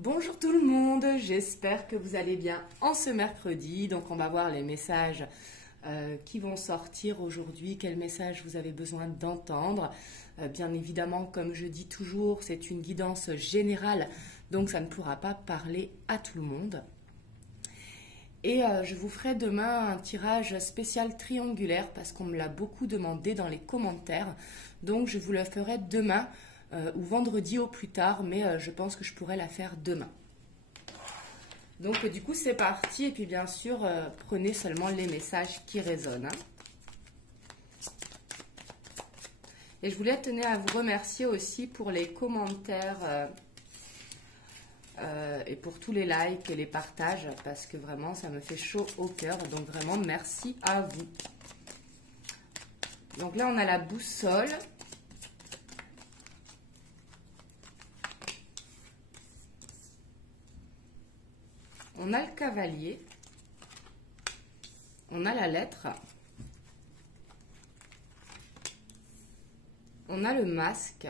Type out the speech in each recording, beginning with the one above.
Bonjour tout le monde, j'espère que vous allez bien en ce mercredi. Donc on va voir les messages qui vont sortir aujourd'hui, quels messages vous avez besoin d'entendre. Bien évidemment, comme je dis toujours, c'est une guidance générale, donc ça ne pourra pas parler à tout le monde. Et je vous ferai demain un tirage spécial triangulaire parce qu'on me l'a beaucoup demandé dans les commentaires. Donc je vous le ferai demain ou vendredi au plus tard, mais je pense que je pourrai la faire demain. Donc du coup c'est parti et puis bien sûr prenez seulement les messages qui résonnent. Et je voulais tenir à vous remercier aussi pour les commentaires et pour tous les likes et les partages parce que vraiment ça me fait chaud au cœur. Donc vraiment merci à vous. Donc là on a la boussole. On a le cavalier, on a la lettre, on a le masque,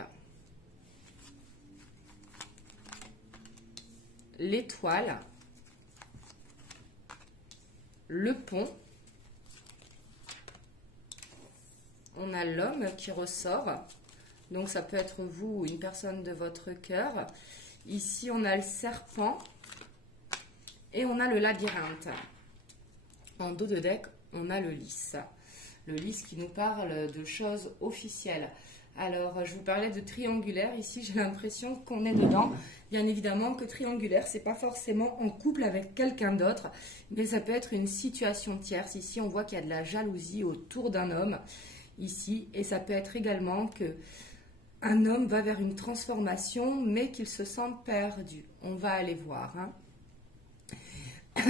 l'étoile, le pont, on a l'homme qui ressort, donc ça peut être vous ou une personne de votre cœur. Ici on a le serpent. Et on a le labyrinthe. En dos de deck, on a le lys. Le lys qui nous parle de choses officielles. Alors, je vous parlais de triangulaire. Ici, j'ai l'impression qu'on est dedans. Bien évidemment que triangulaire, c'est pas forcément en couple avec quelqu'un d'autre. Mais ça peut être une situation tierce. Ici, on voit qu'il y a de la jalousie autour d'un homme. Ici. Et ça peut être également que un homme va vers une transformation, mais qu'il se sent perdu. On va aller voir, hein.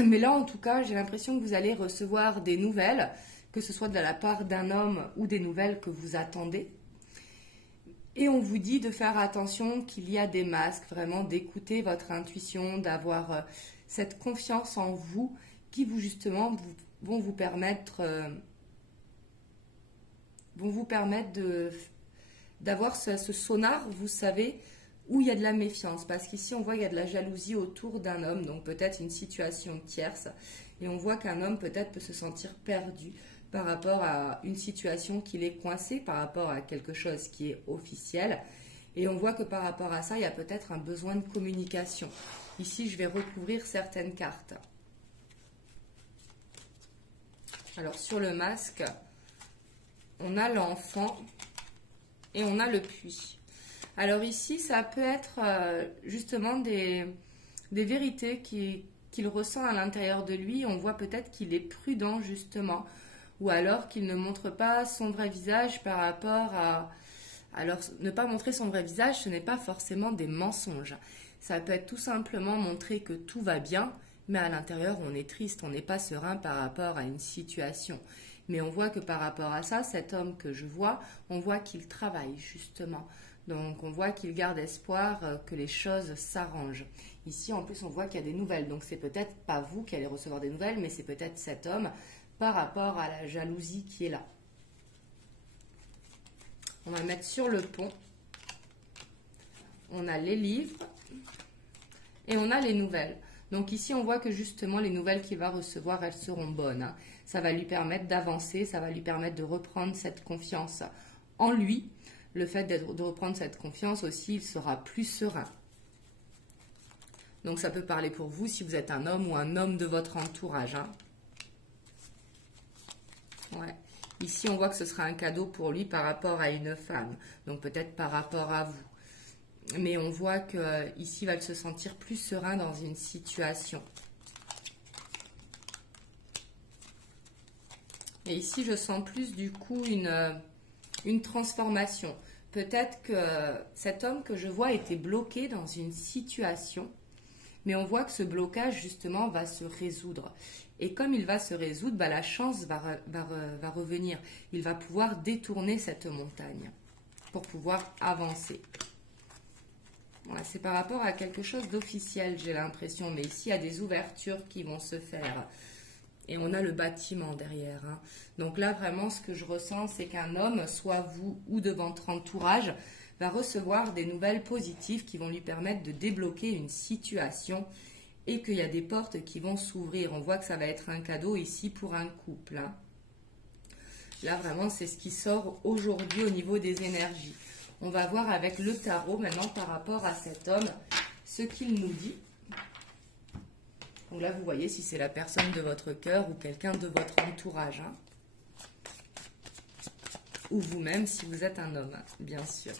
Mais là, en tout cas, j'ai l'impression que vous allez recevoir des nouvelles, que ce soit de la part d'un homme ou des nouvelles que vous attendez. Et on vous dit de faire attention qu'il y a des masques, vraiment d'écouter votre intuition, d'avoir cette confiance en vous qui vous justement vont vous permettre d'avoir ce sonar, vous savez, où il y a de la méfiance, parce qu'ici on voit qu'il y a de la jalousie autour d'un homme, donc peut-être une situation tierce, et on voit qu'un homme peut-être peut se sentir perdu par rapport à une situation qu'il est coincé, par rapport à quelque chose qui est officiel, et on voit que par rapport à ça, il y a peut-être un besoin de communication. Ici, je vais recouvrir certaines cartes. Alors sur le masque, on a l'enfant et on a le puits. Alors ici, ça peut être justement des vérités qu'il ressent à l'intérieur de lui. On voit peut-être qu'il est prudent justement, ou alors qu'il ne montre pas son vrai visage par rapport à... Alors, ne pas montrer son vrai visage, ce n'est pas forcément des mensonges. Ça peut être tout simplement montrer que tout va bien, mais à l'intérieur, on est triste, on n'est pas serein par rapport à une situation. Mais on voit que par rapport à ça, cet homme que je vois, on voit qu'il travaille justement. Donc, on voit qu'il garde espoir que les choses s'arrangent. Ici, en plus, on voit qu'il y a des nouvelles. Donc, c'est peut-être pas vous qui allez recevoir des nouvelles, mais c'est peut-être cet homme par rapport à la jalousie qui est là. On va mettre sur le pont. On a les livres et on a les nouvelles. Donc, ici, on voit que justement, les nouvelles qu'il va recevoir, elles seront bonnes, hein. Ça va lui permettre d'avancer, ça va lui permettre de reprendre cette confiance en lui. Le fait de reprendre cette confiance aussi, il sera plus serein. Donc ça peut parler pour vous si vous êtes un homme ou un homme de votre entourage, hein. Ouais. Ici, on voit que ce sera un cadeau pour lui par rapport à une femme. Donc peut-être par rapport à vous. Mais on voit qu'ici, il va se sentir plus serein dans une situation. Et ici, je sens plus du coup une transformation. Peut-être que cet homme que je vois était bloqué dans une situation, mais on voit que ce blocage justement va se résoudre. Et comme il va se résoudre, bah, la chance va revenir. Il va pouvoir détourner cette montagne pour pouvoir avancer. Voilà, c'est par rapport à quelque chose d'officiel, j'ai l'impression. Mais ici, il y a des ouvertures qui vont se faire. Et on a le bâtiment derrière, hein. Donc là, vraiment, ce que je ressens, c'est qu'un homme, soit vous ou de votre entourage, va recevoir des nouvelles positives qui vont lui permettre de débloquer une situation et qu'il y a des portes qui vont s'ouvrir. On voit que ça va être un cadeau ici pour un couple, hein. Là, vraiment, c'est ce qui sort aujourd'hui au niveau des énergies. On va voir avec le tarot maintenant par rapport à cet homme, ce qu'il nous dit. Donc là, vous voyez si c'est la personne de votre cœur ou quelqu'un de votre entourage, hein. Ou vous-même si vous êtes un homme, bien sûr.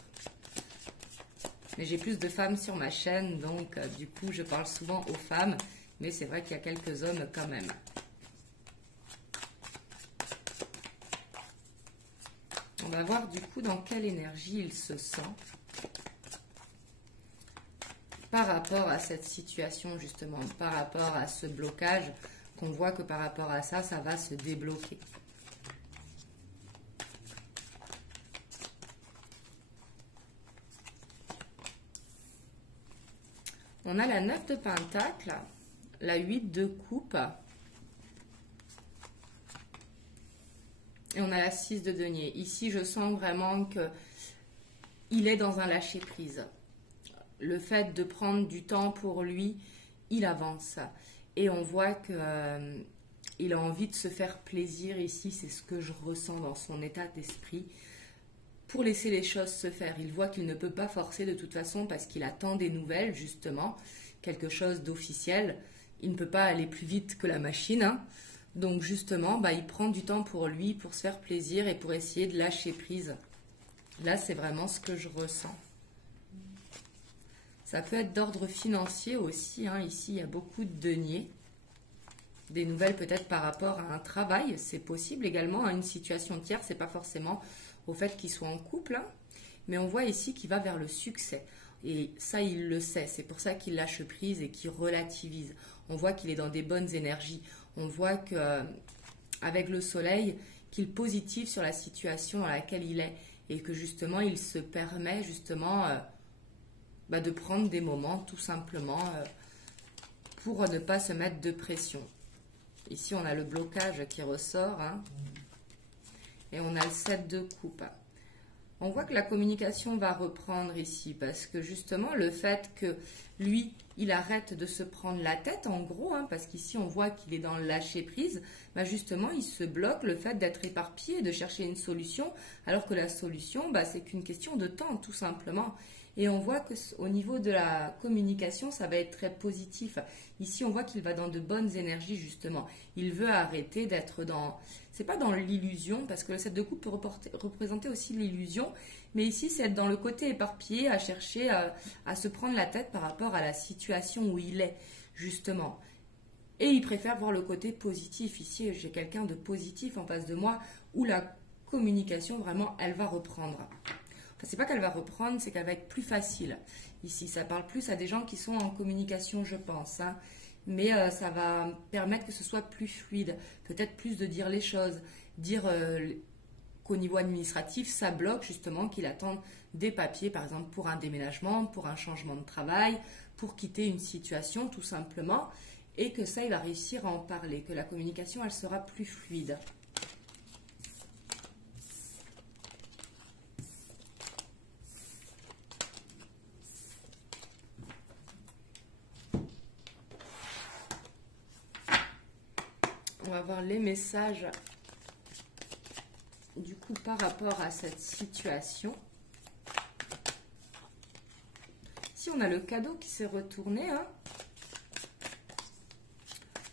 Mais j'ai plus de femmes sur ma chaîne, donc du coup, je parle souvent aux femmes. Mais c'est vrai qu'il y a quelques hommes quand même. On va voir du coup dans quelle énergie il se sent par rapport à cette situation justement, par rapport à ce blocage, qu'on voit que par rapport à ça, ça va se débloquer. On a la 9 de Pentacle, la 8 de Coupe, et on a la 6 de Denier. Ici, je sens vraiment qu'il est dans un lâcher-prise. Le fait de prendre du temps pour lui, il avance. Et on voit qu'il a envie de se faire plaisir ici. C'est ce que je ressens dans son état d'esprit. Pour laisser les choses se faire. Il voit qu'il ne peut pas forcer de toute façon parce qu'il attend des nouvelles, justement. Quelque chose d'officiel. Il ne peut pas aller plus vite que la machine, hein. Donc justement, il prend du temps pour lui, pour se faire plaisir et pour essayer de lâcher prise. Là, c'est vraiment ce que je ressens. Ça peut être d'ordre financier aussi, hein. Ici, il y a beaucoup de deniers. Des nouvelles peut-être par rapport à un travail, c'est possible également à une situation tierce. C'est pas forcément au fait qu'il soit en couple, hein. Mais on voit ici qu'il va vers le succès. Et ça, il le sait. C'est pour ça qu'il lâche prise et qu'il relativise. On voit qu'il est dans des bonnes énergies. On voit qu'avec le soleil, qu'il positive sur la situation dans laquelle il est. Et que justement, il se permet justement de prendre des moments tout simplement pour ne pas se mettre de pression. Ici, on a le blocage qui ressort, hein, et on a le 7 de coupe. On voit que la communication va reprendre ici parce que justement, le fait que lui, il arrête de se prendre la tête, en gros, hein, parce qu'ici, on voit qu'il est dans le lâcher-prise, justement, il se bloque le fait d'être éparpillé, de chercher une solution, alors que la solution, c'est qu'une question de temps, tout simplement. Et on voit qu'au niveau de la communication, ça va être très positif. Ici, on voit qu'il va dans de bonnes énergies, justement. Il veut arrêter d'être dans... C'est pas dans l'illusion, parce que le 7 de coupe peut représenter aussi l'illusion. Mais ici, c'est être dans le côté éparpillé, à chercher à se prendre la tête par rapport à la situation où il est, justement. Et il préfère voir le côté positif. Ici, j'ai quelqu'un de positif en face de moi, où la communication, vraiment, elle va reprendre. Enfin, c'est pas qu'elle va reprendre, c'est qu'elle va être plus facile. Ici, ça parle plus à des gens qui sont en communication, je pense, hein. Mais ça va permettre que ce soit plus fluide. Peut-être plus de dire les choses. Dire qu'au niveau administratif, ça bloque justement, qu'il attend des papiers, par exemple, pour un déménagement, pour un changement de travail, pour quitter une situation, tout simplement. Et que ça, il va réussir à en parler. Que la communication, elle sera plus fluide. On va voir les messages du coup par rapport à cette situation. Ici, on a le cadeau qui s'est retourné, hein.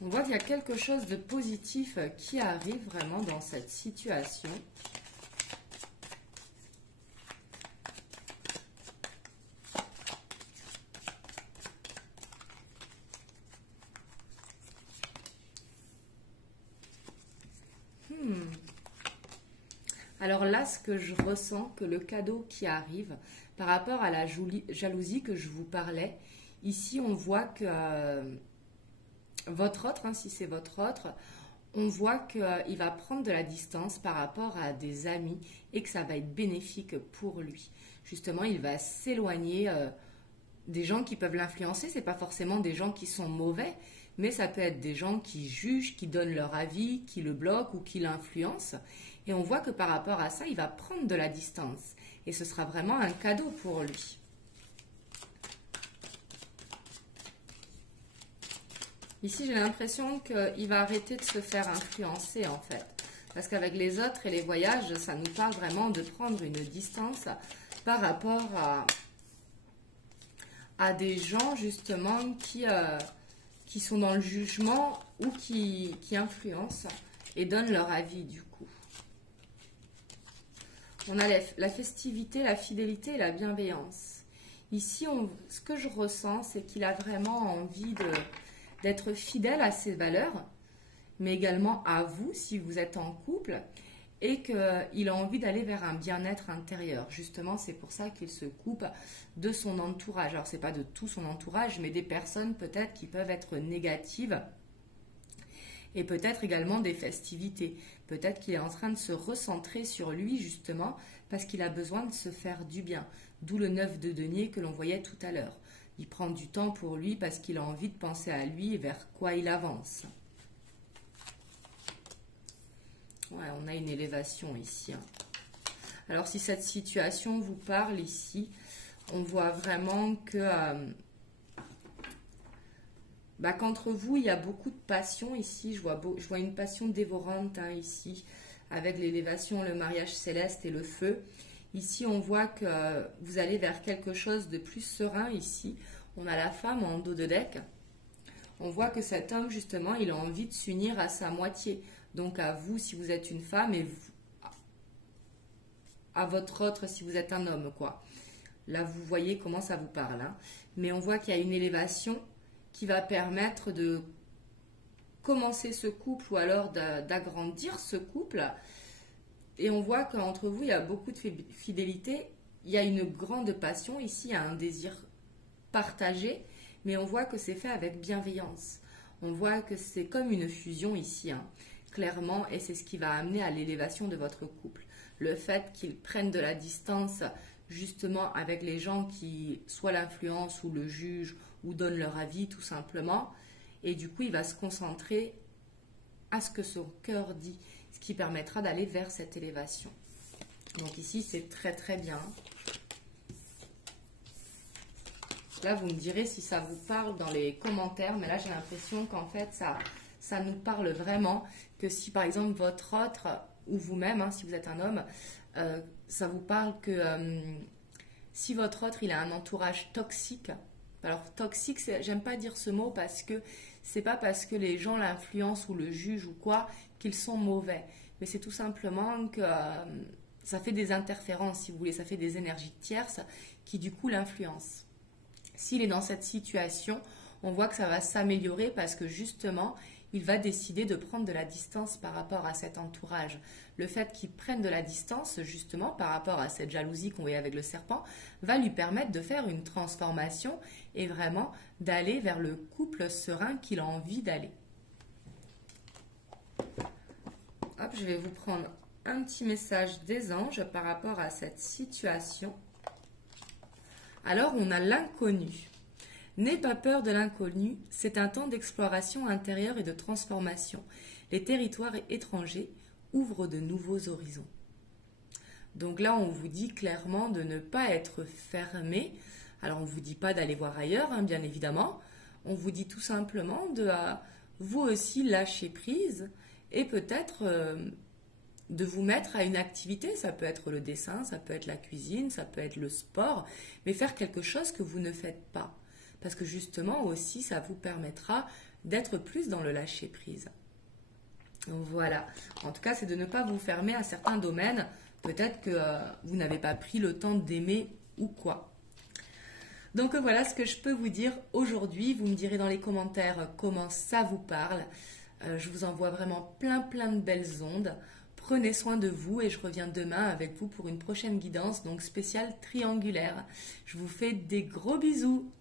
On voit qu'il y a quelque chose de positif qui arrive vraiment dans cette situation. Alors là, ce que je ressens, que le cadeau qui arrive, par rapport à la jalousie que je vous parlais, ici on voit que votre autre, hein, si c'est votre autre, on voit qu'il va prendre de la distance par rapport à des amis et que ça va être bénéfique pour lui. Justement, il va s'éloigner des gens qui peuvent l'influencer. Ce n'est pas forcément des gens qui sont mauvais, mais ça peut être des gens qui jugent, qui donnent leur avis, qui le bloquent ou qui l'influencent. Et on voit que par rapport à ça, il va prendre de la distance. Et ce sera vraiment un cadeau pour lui. Ici, j'ai l'impression qu'il va arrêter de se faire influencer, en fait. Parce qu'avec les autres et les voyages, ça nous parle vraiment de prendre une distance par rapport à des gens, justement, qui sont dans le jugement ou qui influencent et donnent leur avis, du coup. On a la festivité, la fidélité et la bienveillance. Ici, ce que je ressens, c'est qu'il a vraiment envie d'être fidèle à ses valeurs, mais également à vous si vous êtes en couple, et qu'il a envie d'aller vers un bien-être intérieur. Justement, c'est pour ça qu'il se coupe de son entourage. Alors, ce n'est pas de tout son entourage, mais des personnes peut-être qui peuvent être négatives, et peut-être également des festivités. Peut-être qu'il est en train de se recentrer sur lui, justement, parce qu'il a besoin de se faire du bien. D'où le 9 de denier que l'on voyait tout à l'heure. Il prend du temps pour lui parce qu'il a envie de penser à lui et vers quoi il avance. Ouais, on a une élévation ici. Alors, si cette situation vous parle ici, on voit vraiment que qu'entre vous, il y a beaucoup de passion ici. Je vois une passion dévorante ici, avec l'élévation, le mariage céleste et le feu. Ici, on voit que vous allez vers quelque chose de plus serein ici. On a la femme en dos de deck. On voit que cet homme, justement, il a envie de s'unir à sa moitié. Donc, à vous, si vous êtes une femme, et à votre autre, si vous êtes un homme, quoi. Là, vous voyez comment ça vous parle. Hein. Mais on voit qu'il y a une élévation qui va permettre de commencer ce couple ou alors d'agrandir ce couple. Et on voit qu'entre vous, il y a beaucoup de fidélité. Il y a une grande passion. Ici, il y a un désir partagé. Mais on voit que c'est fait avec bienveillance. On voit que c'est comme une fusion ici, hein, clairement. Et c'est ce qui va amener à l'élévation de votre couple. Le fait qu'ils prennent de la distance, justement, avec les gens qui soit l'influencent ou le jugent ou donnent leur avis, tout simplement. Et du coup, il va se concentrer à ce que son cœur dit, ce qui permettra d'aller vers cette élévation. Donc ici, c'est très très bien. Là, vous me direz si ça vous parle dans les commentaires, mais là, j'ai l'impression qu'en fait, ça nous parle vraiment, que si par exemple votre autre, ou vous-même, hein, si vous êtes un homme, ça vous parle que si votre autre, il a un entourage toxique. Alors, toxique, j'aime pas dire ce mot parce que c'est pas parce que les gens l'influencent ou le jugent ou quoi qu'ils sont mauvais. Mais c'est tout simplement que ça fait des interférences, si vous voulez, ça fait des énergies tierces qui du coup l'influencent. S'il est dans cette situation, on voit que ça va s'améliorer parce que justement, il va décider de prendre de la distance par rapport à cet entourage. Le fait qu'il prenne de la distance, justement, par rapport à cette jalousie qu'on voyait avec le serpent, va lui permettre de faire une transformation et vraiment d'aller vers le couple serein qu'il a envie d'aller. Hop, je vais vous prendre un petit message des anges par rapport à cette situation. Alors, on a l'inconnu. N'aie pas peur de l'inconnu, c'est un temps d'exploration intérieure et de transformation. Les territoires étrangers ouvrent de nouveaux horizons. Donc là, on vous dit clairement de ne pas être fermé. Alors, on ne vous dit pas d'aller voir ailleurs, hein, bien évidemment. On vous dit tout simplement de vous aussi lâcher prise et peut-être de vous mettre à une activité. Ça peut être le dessin, ça peut être la cuisine, ça peut être le sport, mais faire quelque chose que vous ne faites pas. Parce que justement aussi, ça vous permettra d'être plus dans le lâcher-prise. Donc voilà. En tout cas, c'est de ne pas vous fermer à certains domaines. Peut-être que vous n'avez pas pris le temps d'aimer ou quoi. Donc voilà ce que je peux vous dire aujourd'hui. Vous me direz dans les commentaires comment ça vous parle. Je vous envoie vraiment plein de belles ondes. Prenez soin de vous et je reviens demain avec vous pour une prochaine guidance, donc spéciale triangulaire. Je vous fais des gros bisous.